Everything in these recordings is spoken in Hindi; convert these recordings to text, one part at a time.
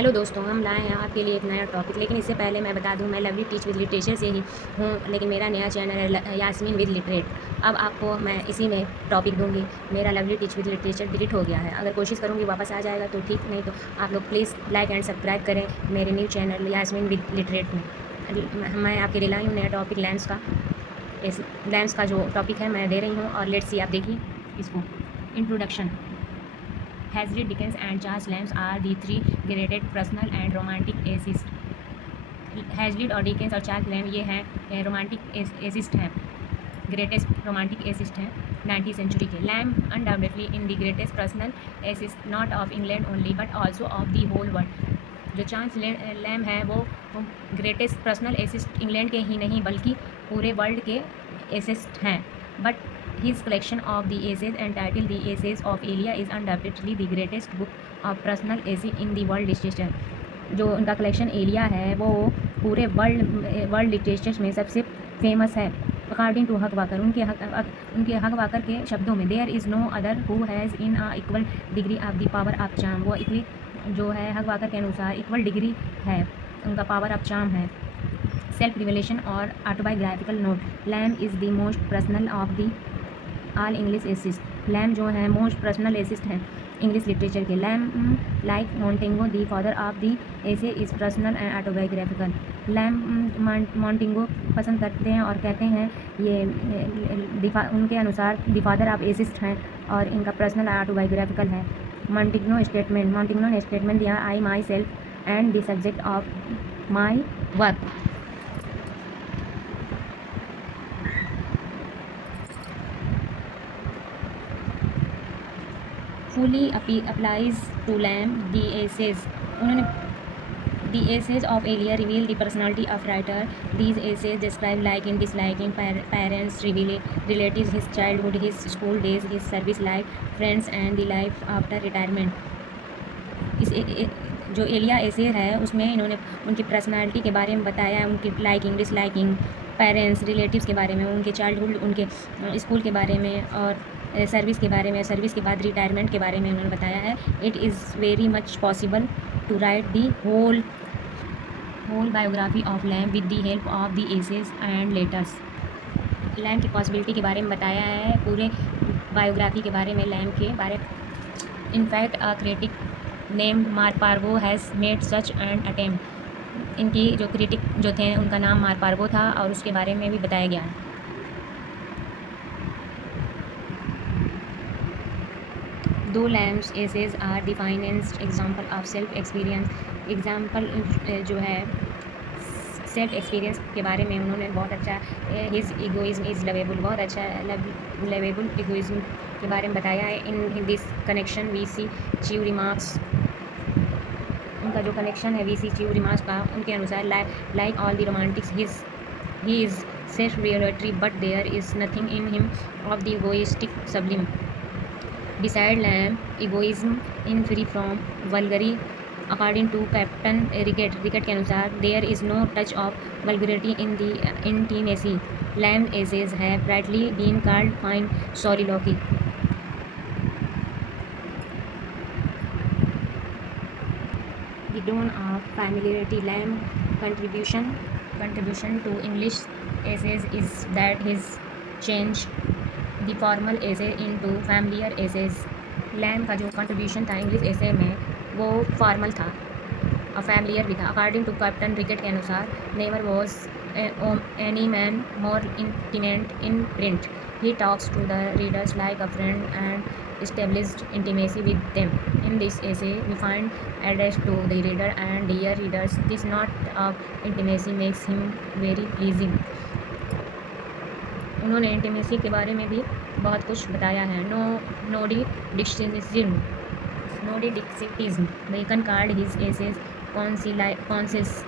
हेलो दोस्तों, हम लाए हैं आपके लिए एक नया टॉपिक। लेकिन इससे पहले मैं बता दूं, मैं लवली टीच विद लिटरेचर से ही हूं, लेकिन मेरा नया चैनल है यास्मीन विद लिटरेट। अब आपको मैं इसी में टॉपिक दूंगी। मेरा lovely teach with literature delete हो गया है। अगर कोशिश करूंगी वापस आ जाएगा तो ठीक, नहीं तो आप लोग प्लीज़ लाइक एंड सब्सक्राइब करें मेरे new channel Yasmeen with literate में। मैं आपके लिए लाई हूँ नया टॉपिक लैम्प्स का। इस लैम्प्स का जो टॉपिक है मैं दे रही हूँ, और लेट्स सी, आप देखिए इसको। Introduction. Hazlitt, Dickens and Charles Lamb are the three greatest personal and romantic essayists. Hazlitt और डिकेंस और चार्ल्स लैम्ब ये हैं रोमांटिक एसिस्ट हैं, ग्रेटेस्ट रोमांटिक एसिस्ट हैं 19th सेंचुरी के। Lamb undoubtedly in the greatest personal essayist not of England only but also of the whole world. जो चार्ल्स लैम्ब हैं वो ग्रेटेस्ट पर्सनल एसिस्ट इंग्लैंड के ही नहीं बल्कि पूरे वर्ल्ड के एसिस्ट हैं। But his collection of the essays entitled The Essays of Elia is undoubtedly the greatest book of personal essay in the world literature। जो उनका कलेक्शन एलिया है वो पूरे वर्ल्ड लिटरेचर में सबसे फेमस है। अकॉर्डिंग टू हक वाकर, उनके हक वाकर के शब्दों में, there is no other who has in a equal degree of the power of charm. वो इक्वी जो है हक वाकर के अनुसार इक्वल डिग्री है, उनका पावर ऑफ चार्म है। सेल्फ रिवेलेशन और autobiographical note. Lamb is the most personal of the all English assist. Lamb जो हैं मोस्ट पर्सनल एसिस्ट हैं इंग्लिश लिटरेचर के। Lamb like Montague the father of the essay is personal and autobiographical. Lamb Montague पसंद करते हैं और कहते हैं ये उनके अनुसार दी फादर ऑफ एसिस्ट हैं और इनका पर्सनल ऑटोबायोग्राफिकल है। मोंटेगो ने स्टेटमेंट दिया, I myself and the subject of my work. fully applies to Lamb. The essays of Elia reveal the personality of writer. These essays describe liking, disliking, parents, relatives, his childhood, his school days, his service life, friends and the life after retirement। जो एलिया एसे है उसमें इन्होंने उनकी पर्सनालिटी के बारे में बताया है, उनकी लाइकिंग, डिसलाइकिंग, पेरेंट्स, रिलेटिव्स के बारे में, उनके चाइल्डहुड, उनके स्कूल के बारे में और सर्विस के बारे में, सर्विस के बाद रिटायरमेंट के बारे में उन्होंने बताया है। It is very much possible to write the whole biography of Lamb with the help of the essays and letters. Lamb की पॉसिबिलिटी के बारे में बताया है, पूरे बायोग्राफी के बारे में, लैम्ब के बारे। इनफैक्ट अ क्रिटिक नेम्ड मार्पार्गो has made such an attempt. इनकी जो क्रिटिक जो थे उनका नाम मार्पार्गो था और उसके बारे में भी बताया गया है। दो Lamb's essays are the finest example of self experience. Example जो है सेल्फ एक्सपीरियंस के बारे में उन्होंने बहुत अच्छा, हिज इगोइज्म इज़ लवेबल, बहुत अच्छा लवेबल इगोइज्म के बारे में बताया है। In this connection we see चीव रिमार्क्स, उनका जो कनेक्शन है वी सी चीव रिमार्क्स का, उनके अनुसार like all the romantics he is self revelatory but there is nothing in him of the egoistic sublime. Beside Lamb, egoism in free from vulgarity, according to Captain Rickett के अनुसार, there is no touch of vulgarity in the intimacy. Lamb essays have rightly been called fine soliloquy. The dawn of familiarity. Lamb contribution to English essays is that his change the formal essay into familiar essays. Lamb का जो कंट्रीब्यूशन था इंग्लिश एसे में वो फॉर्मल था और फैमिलियर भी था। अकॉर्डिंग टू कैप्टन रिकेट के अनुसार, never was any man more intimate in print. He talks to the readers like a friend and established intimacy with them. In this essay, we find addressed to the reader and dear readers. This note of intimacy makes him very pleasing. उन्होंने इंटीमेसी के बारे में भी बहुत कुछ बताया है। No didacticism. Bacon called his essays counsels.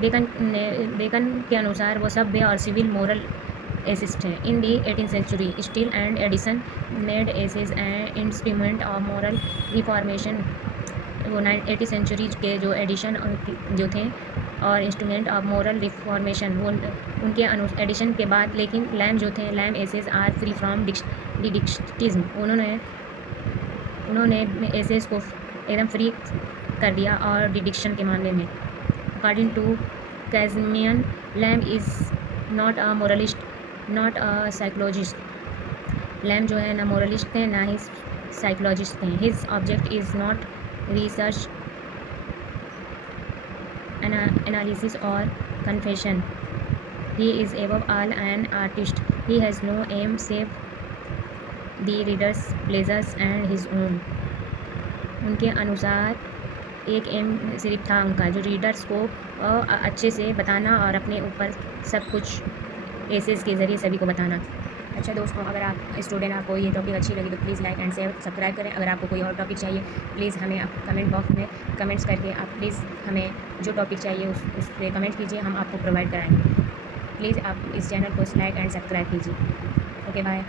Bacon के अनुसार वो सभ्य और सिविल मोरल एसिस्ट है। In the 18th century, Steele and Addison made essays an instrument of moral reformation. वो 18th सेंचुरी के जो एडिशन जो थे और इंस्ट्रूमेंट ऑफ मोरल रिफॉर्मेशन, वो उनके एडिशन के बाद। लेकिन लैम्ब जो थे, Lamb essays are free from didacticism. उन्होंने एसेज को एकदम फ्री कर दिया। और डिडिक्शन के मामले में according to Cazamian, Lamb is not a moralist, not a psychologist. Lamb जो है ना मोरलिस्ट थे, ना ही साइकोलॉजिस्ट थे। His object is not research, analysis और confession. He is above all an artist. He has no aim save the reader's pleasures and his own. उनके अनुसार एक एम सिर्फ था उनका, जो रीडर्स को अच्छे से बताना और अपने ऊपर सब कुछ एसेस के ज़रिए सभी को बताना। अच्छा दोस्तों, अगर आप स्टूडेंट, आपको ये टॉपिक अच्छी लगी तो please like and share subscribe करें। अगर आपको कोई और टॉपिक चाहिए प्लीज़ हमें आप कमेंट बॉक्स में कमेंट्स करके आप प्लीज़ हमें जो टॉपिक चाहिए उस पर कमेंट कीजिए, हम आपको प्रोवाइड कराएंगे। प्लीज़ आप इस चैनल को लाइक एंड सब्सक्राइब कीजिए। Okay bye.